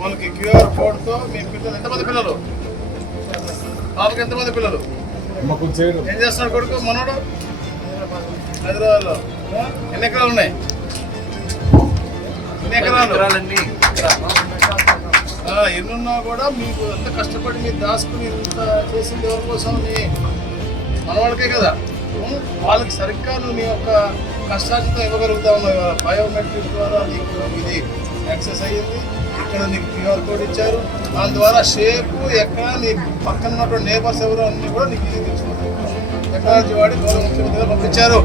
వాళ్ళకి క్యూఆర్ కోడ్తో మీ పిల్లలు ఎంతమంది పిల్లలు బాబుకి ఎంతమంది పిల్లలు ఏం చేస్తున్నాడు కొడుకు మనోడు హైదరాబాద్లో ఎన్ని ఎకరాలు ఉన్నాయి ఎన్నున్నా కూడా మీకు ఎంత కష్టపడి మీరు దాచుకుని ఇంత చేసింది ఎవరి కోసం మీ మనవాళ్ళకే కదా వాళ్ళకి సరిగ్గా నువ్వు నీ యొక్క కష్టార్జితం ఇవ్వగలుగుతా ఉన్నావు. బయోమెట్రిక్ ద్వారా నీకు ఇది యాక్సెస్ అయ్యింది, ఇక్కడ నీకు క్యూఆర్ కోడ్ ఇచ్చారు, దాని ద్వారా షేపు ఎక్కడ నీ పక్కన ఉన్నటువంటి నేబర్స్ ఎవరు అన్నీ కూడా నీకు ఇది తెచ్చుకుంటారు. టెక్నాలజీ వాడి గౌరవ ముఖ్యమంత్రి గారు పంపించారు.